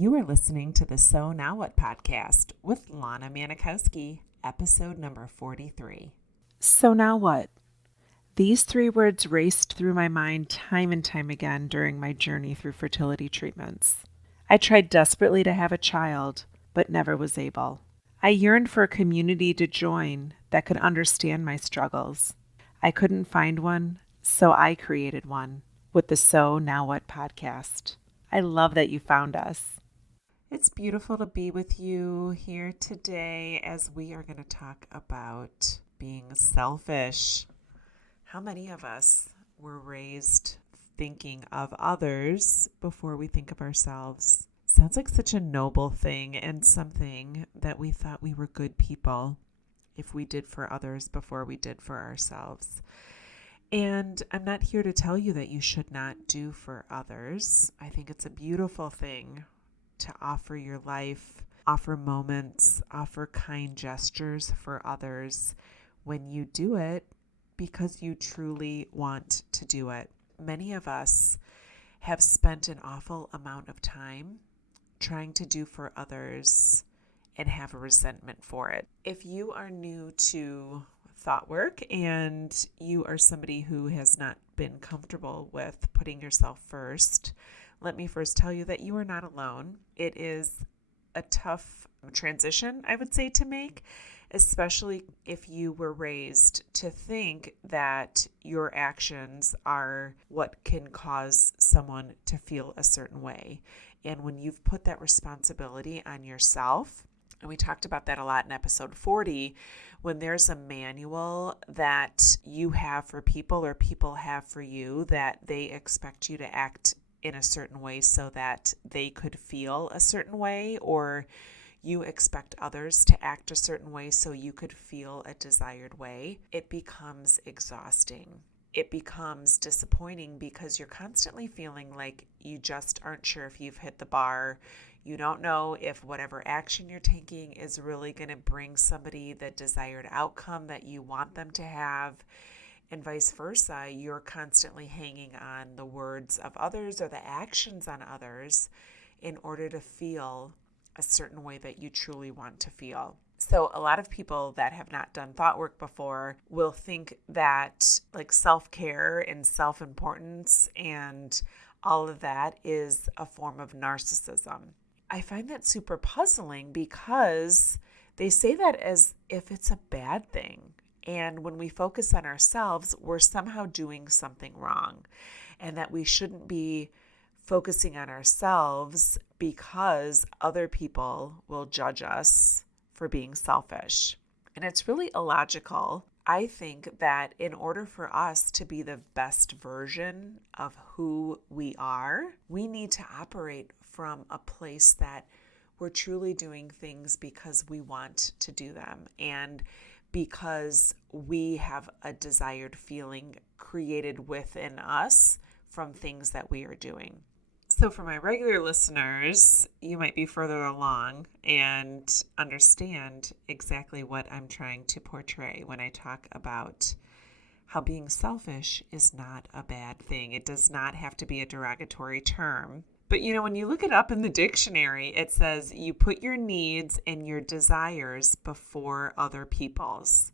You are listening to the So Now What podcast with Lana Manikowski, episode number 43. So now what? These three words raced through my mind time and time again during my journey through fertility treatments. I tried desperately to have a child, but never was able. I yearned for a community to join that could understand my struggles. I couldn't find one, so I created one with the So Now What podcast. I love that you found us. It's beautiful to be with you here today as we are going to talk about being selfish. How many of us were raised thinking of others before we think of ourselves? Sounds like such a noble thing and something that we thought we were good people if we did for others before we did for ourselves. And I'm not here to tell you that you should not do for others. I think it's a beautiful thing to offer your life, offer moments, offer kind gestures for others when you do it because you truly want to do it. Many of us have spent an awful amount of time trying to do for others and have a resentment for it. If you are new to thought work and you are somebody who has not been comfortable with putting yourself first, let me first tell you that you are not alone. It is a tough transition, I would say, to make, especially if you were raised to think that your actions are what can cause someone to feel a certain way. And when you've put that responsibility on yourself, and we talked about that a lot in episode 40, when there's a manual that you have for people or people have for you that they expect you to act in a certain way so that they could feel a certain way, or you expect others to act a certain way so you could feel a desired way, it becomes exhausting. It becomes disappointing because you're constantly feeling like you just aren't sure if you've hit the bar. You don't know if whatever action you're taking is really going to bring somebody the desired outcome that you want them to have. And vice versa, you're constantly hanging on the words of others or the actions on others in order to feel a certain way that you truly want to feel. So a lot of people that have not done thought work before will think that like self-care and self-importance and all of that is a form of narcissism. I find that super puzzling because they say that as if it's a bad thing. And when we focus on ourselves, we're somehow doing something wrong, and that we shouldn't be focusing on ourselves because other people will judge us for being selfish. And it's really illogical. I think that in order for us to be the best version of who we are, we need to operate from a place that we're truly doing things because we want to do them and because we have a desired feeling created within us from things that we are doing. So for my regular listeners, you might be further along and understand exactly what I'm trying to portray when I talk about how being selfish is not a bad thing. It does not have to be a derogatory term. But when you look it up in the dictionary, it says you put your needs and your desires before other people's.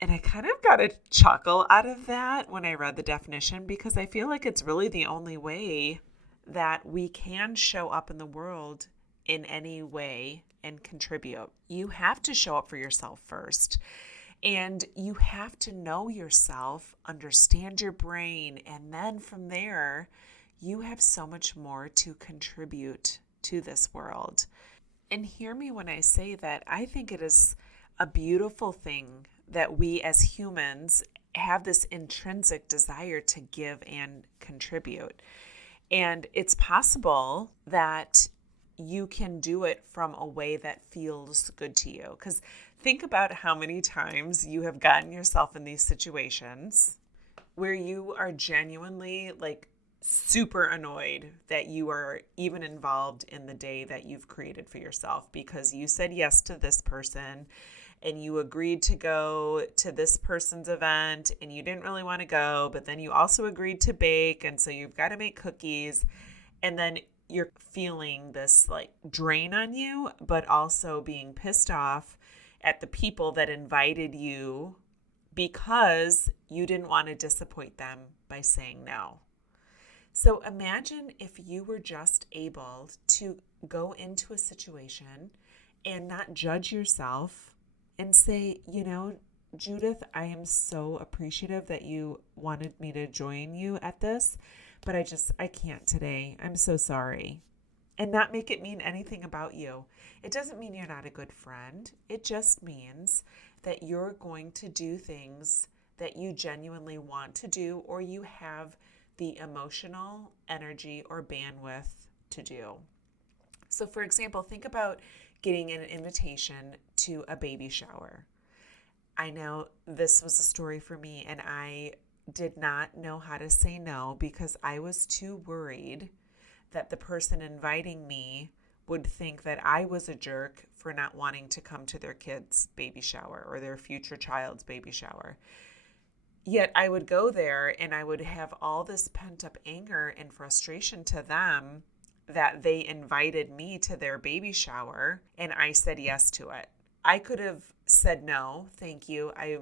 And I kind of got a chuckle out of that when I read the definition because I feel like it's really the only way that we can show up in the world in any way and contribute. You have to show up for yourself first. And you have to know yourself, understand your brain, and then from there, you have so much more to contribute to this world. And hear me when I say that I think it is a beautiful thing that we as humans have this intrinsic desire to give and contribute. And it's possible that you can do it from a way that feels good to you. Because think about how many times you have gotten yourself in these situations where you are genuinely super annoyed that you are even involved in the day that you've created for yourself because you said yes to this person and you agreed to go to this person's event and you didn't really want to go, but then you also agreed to bake, and so you've got to make cookies, and then you're feeling this like drain on you, but also being pissed off at the people that invited you because you didn't want to disappoint them by saying no. So imagine if you were just able to go into a situation and not judge yourself and say, Judith, I am so appreciative that you wanted me to join you at this, but I can't today. I'm so sorry. And not make it mean anything about you. It doesn't mean you're not a good friend. It just means that you're going to do things that you genuinely want to do, or you have the emotional energy or bandwidth to do. So for example, think about getting an invitation to a baby shower. I know this was a story for me, and I did not know how to say no because I was too worried that the person inviting me would think that I was a jerk for not wanting to come to their kid's baby shower or their future child's baby shower. Yet I would go there and I would have all this pent-up anger and frustration to them that they invited me to their baby shower and I said yes to it. I could have said no, thank you. I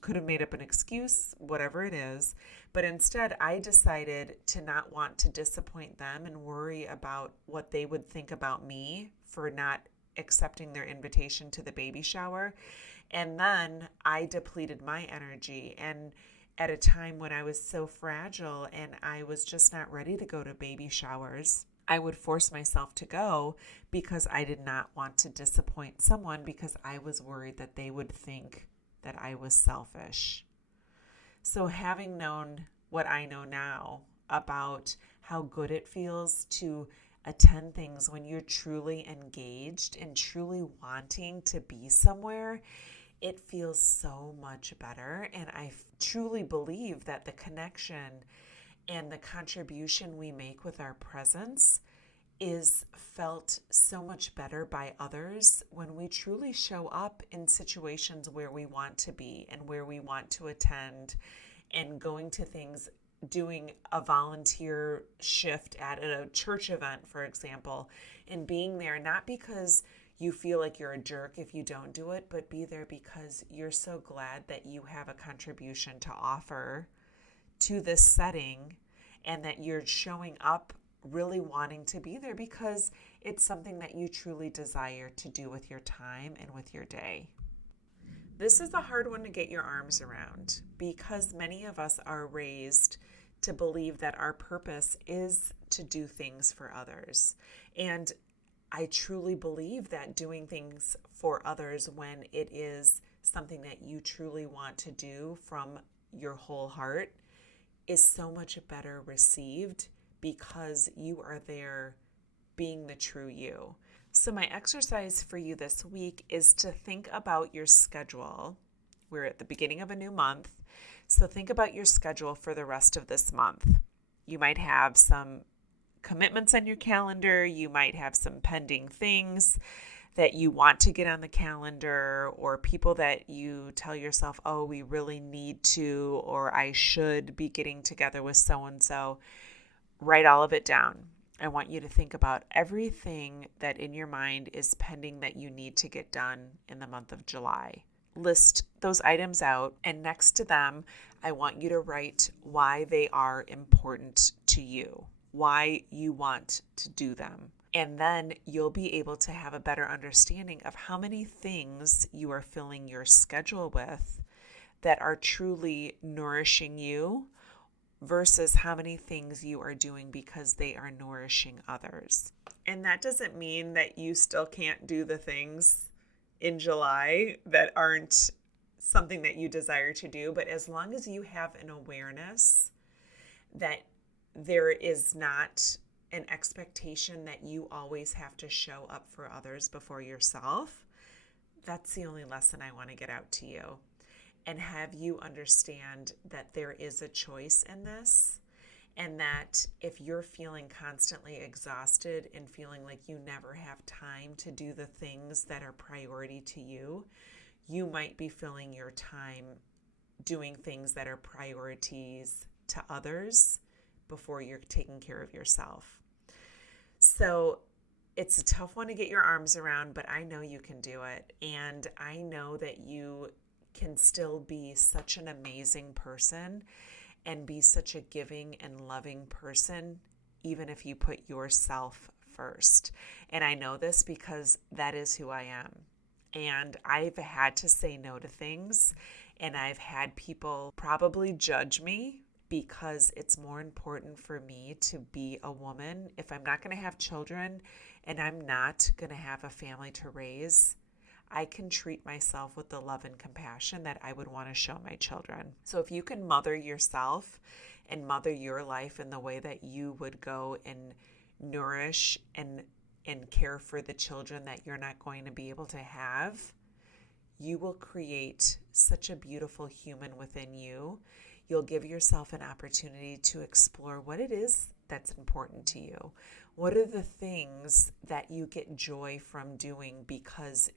could have made up an excuse, whatever it is. But instead, I decided to not want to disappoint them and worry about what they would think about me for not accepting their invitation to the baby shower. And then I depleted my energy. And at a time when I was so fragile and I was just not ready to go to baby showers, I would force myself to go because I did not want to disappoint someone because I was worried that they would think that I was selfish. So having known what I know now about how good it feels to attend things when you're truly engaged and truly wanting to be somewhere, it feels so much better. And I truly believe that the connection and the contribution we make with our presence is felt so much better by others when we truly show up in situations where we want to be and where we want to attend, and going to things, doing a volunteer shift at a church event, for example, and being there not because you feel like you're a jerk if you don't do it, but be there because you're so glad that you have a contribution to offer to this setting and that you're showing up really wanting to be there because it's something that you truly desire to do with your time and with your day. This is a hard one to get your arms around because many of us are raised to believe that our purpose is to do things for others. And I truly believe that doing things for others when it is something that you truly want to do from your whole heart is so much better received because you are there being the true you. So my exercise for you this week is to think about your schedule. We're at the beginning of a new month, so think about your schedule for the rest of this month. You might have some commitments on your calendar. You might have some pending things that you want to get on the calendar, or people that you tell yourself, oh, we really need to, or I should be getting together with so-and-so. Write all of it down. I want you to think about everything that in your mind is pending that you need to get done in the month of July. List those items out, and next to them, I want you to write why they are important to you, why you want to do them. And then you'll be able to have a better understanding of how many things you are filling your schedule with that are truly nourishing you versus how many things you are doing because they are nourishing others. And that doesn't mean that you still can't do the things in July that aren't something that you desire to do, but as long as you have an awareness that there is not an expectation that you always have to show up for others before yourself, that's the only lesson I want to get out to you. And have you understand that there is a choice in this, and that if you're feeling constantly exhausted and feeling like you never have time to do the things that are priority to you, you might be filling your time doing things that are priorities to others before you're taking care of yourself. So it's a tough one to get your arms around, but I know you can do it. And I know that you can still be such an amazing person and be such a giving and loving person, even if you put yourself first. And I know this because that is who I am. And I've had to say no to things, and I've had people probably judge me because it's more important for me to be a woman. If I'm not going to have children and I'm not going to have a family to raise, I can treat myself with the love and compassion that I would want to show my children. So if you can mother yourself and mother your life in the way that you would go and nourish and care for the children that you're not going to be able to have, you will create such a beautiful human within you. You'll give yourself an opportunity to explore what it is that's important to you. What are the things that you get joy from doing because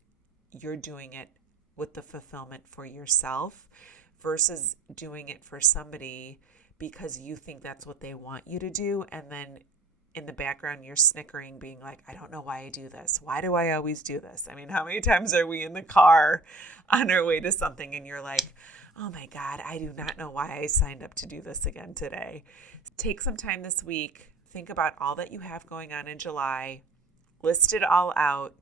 you're doing it with the fulfillment for yourself versus doing it for somebody because you think that's what they want you to do, and then in the background you're snickering, being like, I don't know why I do this. Why do I always do this? I mean, how many times are we in the car on our way to something and you're like, oh my God, I do not know why I signed up to do this again today. Take some time this week. Think about all that you have going on in July. List it all out.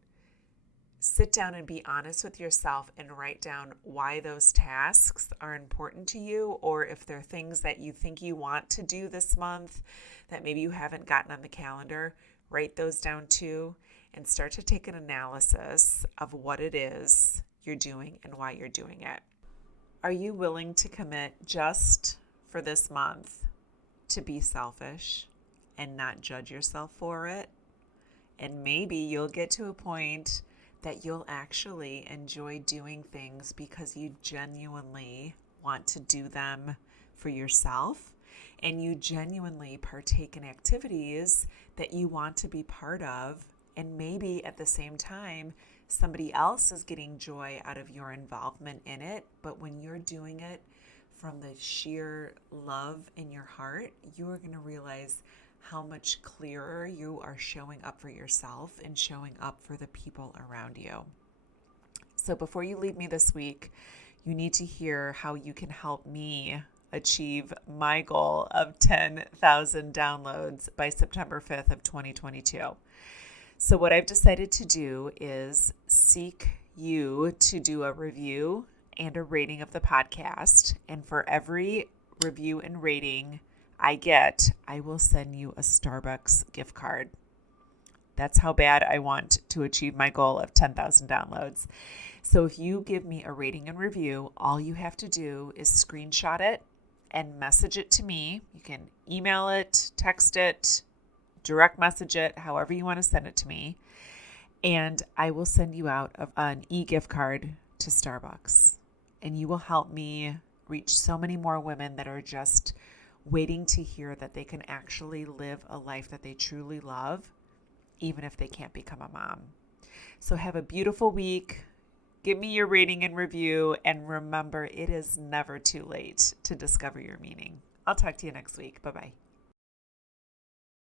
Sit down and be honest with yourself and write down why those tasks are important to you, or if there are things that you think you want to do this month that maybe you haven't gotten on the calendar. Write those down too and start to take an analysis of what it is you're doing and why you're doing it. Are you willing to commit just for this month to be selfish and not judge yourself for it? And maybe you'll get to a point that you'll actually enjoy doing things because you genuinely want to do them for yourself, and you genuinely partake in activities that you want to be part of, and maybe at the same time somebody else is getting joy out of your involvement in it. But when you're doing it from the sheer love in your heart, you are going to realize how much clearer you are showing up for yourself and showing up for the people around you. So before you leave me this week, you need to hear how you can help me achieve my goal of 10,000 downloads by September 5th of 2022. So what I've decided to do is seek you to do a review and a rating of the podcast. And for every review and rating I will send you a Starbucks gift card. That's how bad I want to achieve my goal of 10,000 downloads. So if you give me a rating and review, all you have to do is screenshot it and message it to me. You can email it, text it, direct message it, however you want to send it to me. And I will send you out an e-gift card to Starbucks. And you will help me reach so many more women that are just waiting to hear that they can actually live a life that they truly love, even if they can't become a mom. So have a beautiful week. Give me your rating and review. And remember, it is never too late to discover your meaning. I'll talk to you next week. Bye-bye.